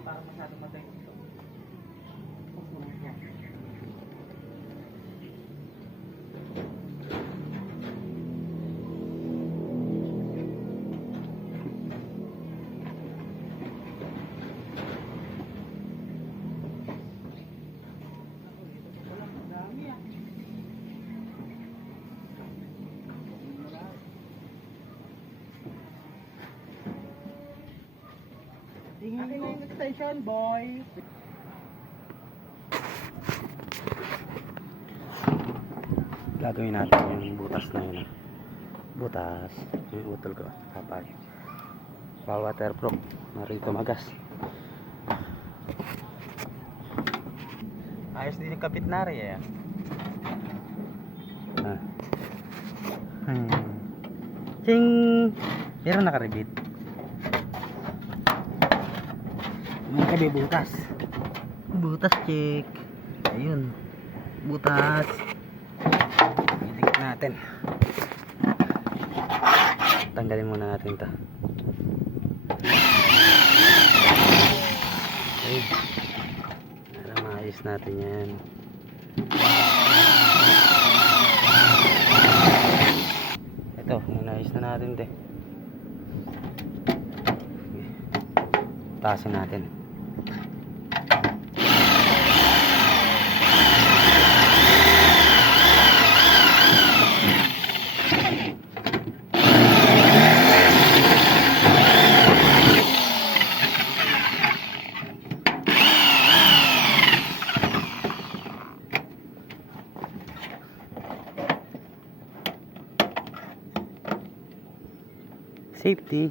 Parang masyadong matay ito. Tingin yung extension, boy. Gagawin natin yung butas na yun. Butas. Yung utol ko. Kapag. Pa-waterproof. Marito magas. Ayos din yung kapit na rin eh. Ching! Pero nakaribit. May kabi butas. Butas check. Ayun. Butas. Itikit natin. Tanggalin muna natin ito. Okay. Para maayos natin yan. Ito, inayos na natin ito. Taasin natin. Safety.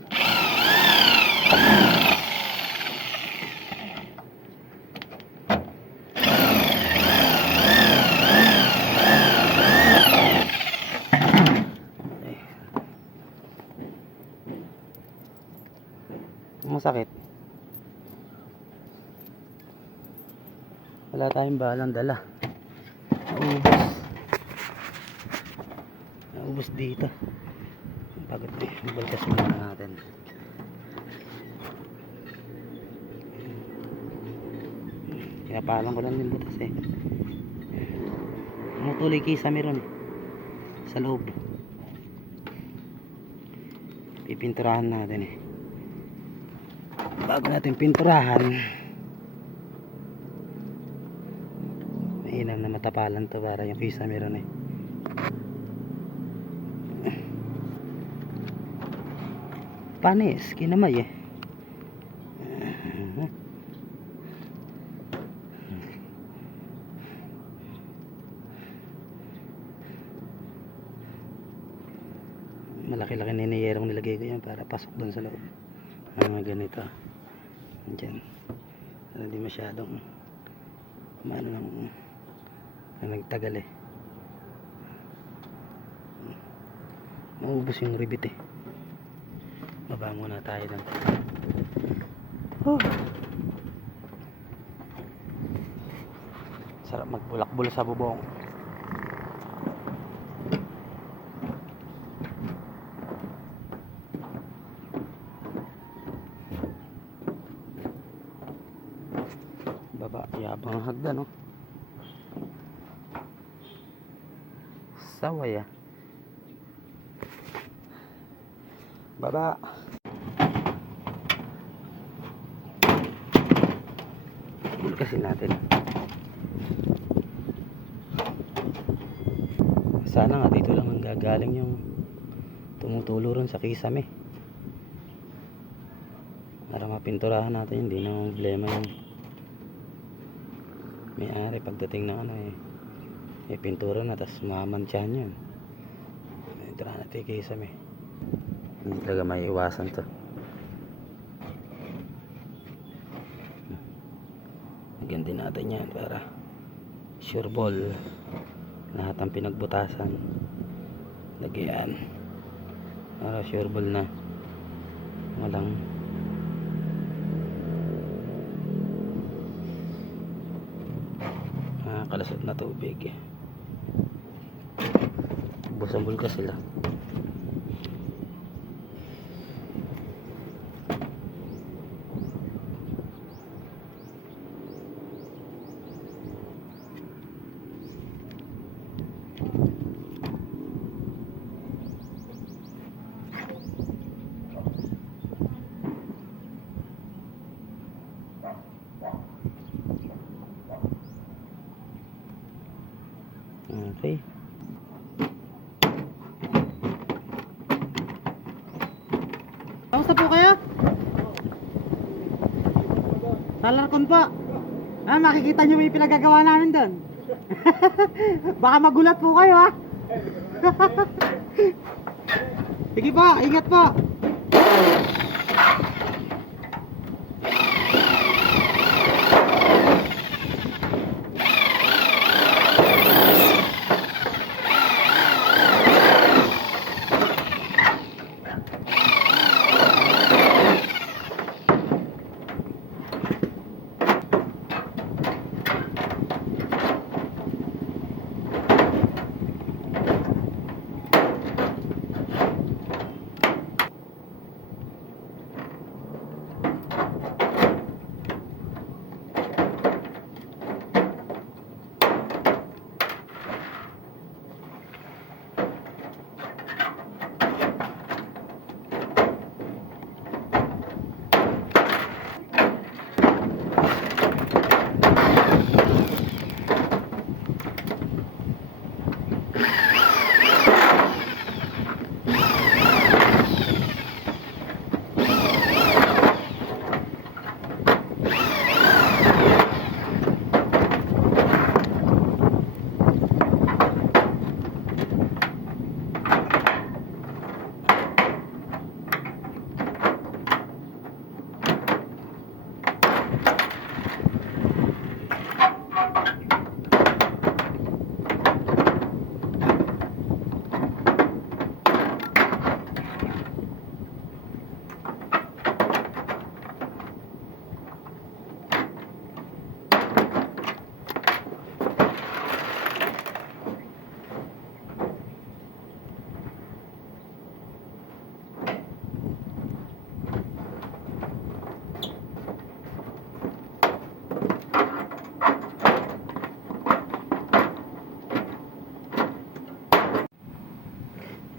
Masakit. Wala tayong balang dala. Naubos dito. Pagod eh. Baltas muna natin. Pinapalang ko lang yung butas eh. Mutuloy kisa meron sa loob. Pipinturahan natin eh. Bago natin pinturahan, mainam na matapalan to para yung kisa meron eh. Panis, kinamay eh. Malaki-laki na iniyerong nilagay ko yan para pasok doon sa loob. Mga ganito. Diyan. Para hindi masyadong maano na nagtagal eh. Maubos yung ribbit eh. Baba muna tayo lang. Sarap magbulak-bul sa bubong. Baba, yabang hagdan no. Saway ah. Baba. Bulkasin natin. Sana nga dito lang ang gagaling yung tumutulo ron sa kisame. Para mapinturahan natin, hindi na problema yung may-ari pagdating ng ano eh pintura na, tapos mamantsahan yun. Pinturahan natin yung kisame. Hindi talaga may iwasan to. Lagyan din natin yan para sure ball lahat ang pinagbutasan. Lagyan para sure ball na walang kalasot na tubig. Busambol ka sila. Okay. Kamusta po kayo? Salarkon po. Makikita nyo may pinagagawa namin doon. Baka magulat po kayo ha. Sige po, ingat po.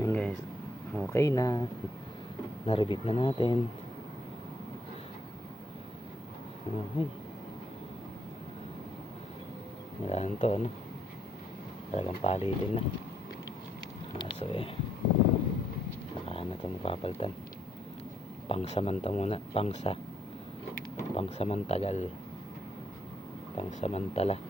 Yan guys, okay na. Naribit na natin. Okay. Kailangan to, ano? Talagang palitin na. So baka na ito mapapalitan. Pangsamanta muna. Pangsamantagal. Pangsamantala.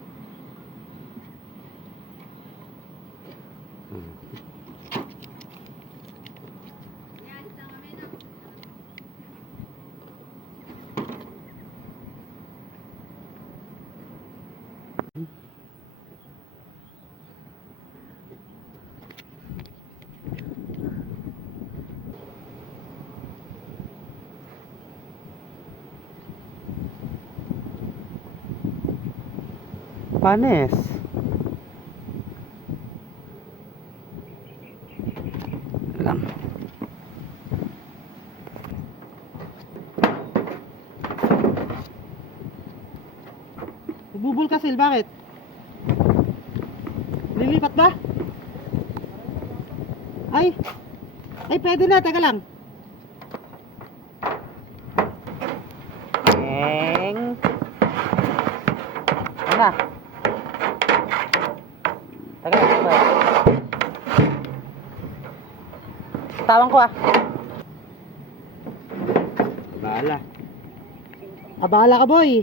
Panes. Lang. Bubulkasil, bakit? Lilipat ba? Ay, pwede na, teka lang. Ano? Teka lang, tawang ko ah. Bahala. Bahala ka boy.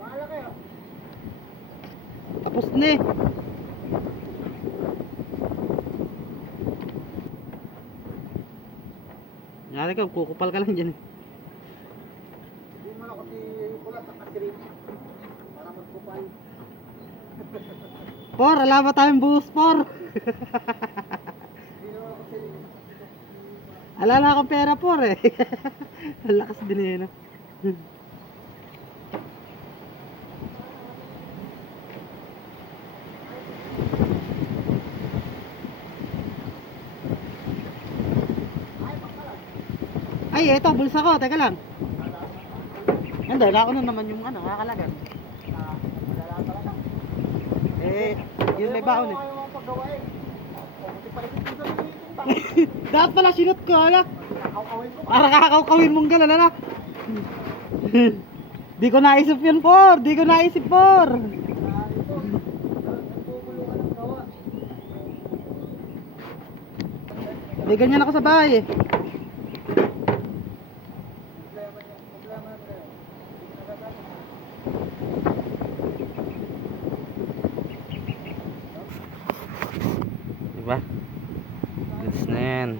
Bahala kayo. Tapos na eh. Nyari ka, kukupal ka lang dyan eh. Hindi mo na kasi pula sa kasirin. Para magkupal. Por, alam mo tayong buhos, por. Alala akong pera, por eh. Ang lakas din eh, no? Ay, eto, bulsa ko, teka lang. Hindi, wala ko na naman yung ano, kakalagan. Yun may baon eh. Buti pala kung tingnan mo itong baka. Dapat pala sinot ko, ala. Nakakawin ko. Para kakakawin mong gala, ala. Di ko naisip yun, por. Di ko naisip, por. Ito. Nagpupulungan ng gawa. May ganyan ako sa bahay, eh. Problema niya. Problema na rin. Diba? Goods na yan.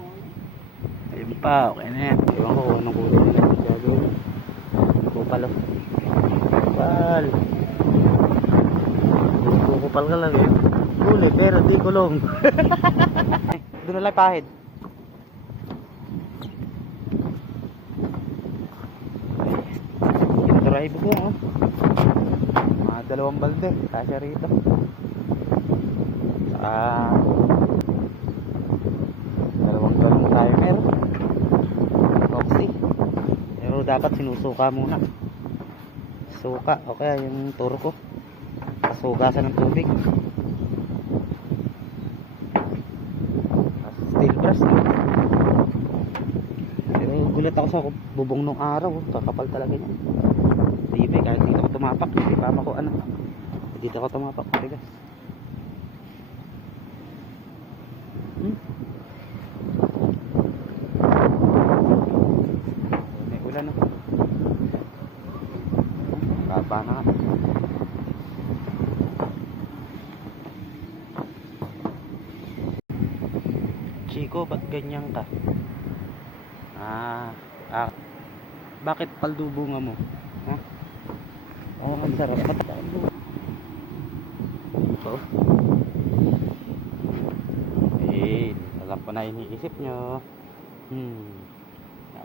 Ayun pa, okay na yan. Ewan ko kung anong kulay na gagawin. Ano kupal, oh. Kupal. Kupal ka lang, eh. Kulay, pero di kulong. Doon na lang pahid. Yung drive ko, oh. Mga 2 balde. Kasya rito. Dalawang galong timer. Oxy. Pero dapat sinusuka muna. Suka. O kaya yung turko. Sugasan ng tubig. Steel brush. No? Pero gulat ako sa bubong nung araw. Kakapal talaga niya. Tibay kahit dito ako tumapak. Hindi pa ako ano. Dito ako tumapak. Tigas. May ulan, no? Kaba na. Chico, ba't ganyan ka? Bakit paldubunga mo? Ha? Oo, ang sarap. Ba't paldubunga? Ito. Alam ko na iniisip nyo.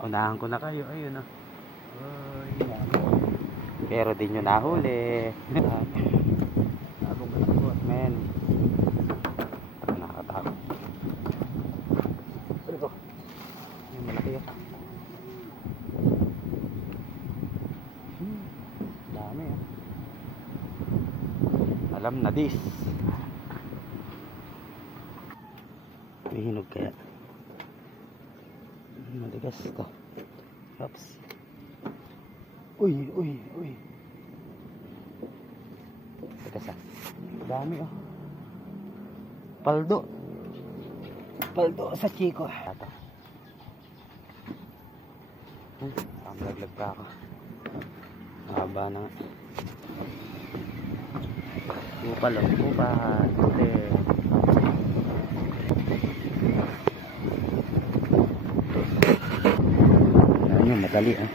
Naunahan ko na kayo. Ayun, oh. Oy, pero di nyo nahuli. Tabong ka na po, men. Nakakatakot. Ano ito? Yung malaki, oh. Dami, oh. Alam na dis. May hinog kaya. Matigas ito. Oops. Uy. Tigas, ah. Dami, oh. Paldo sa Chico. Ito. Ang laglag pa ako. Haba na nga. Kupal, oh. Kupal. Ano, madali, ah.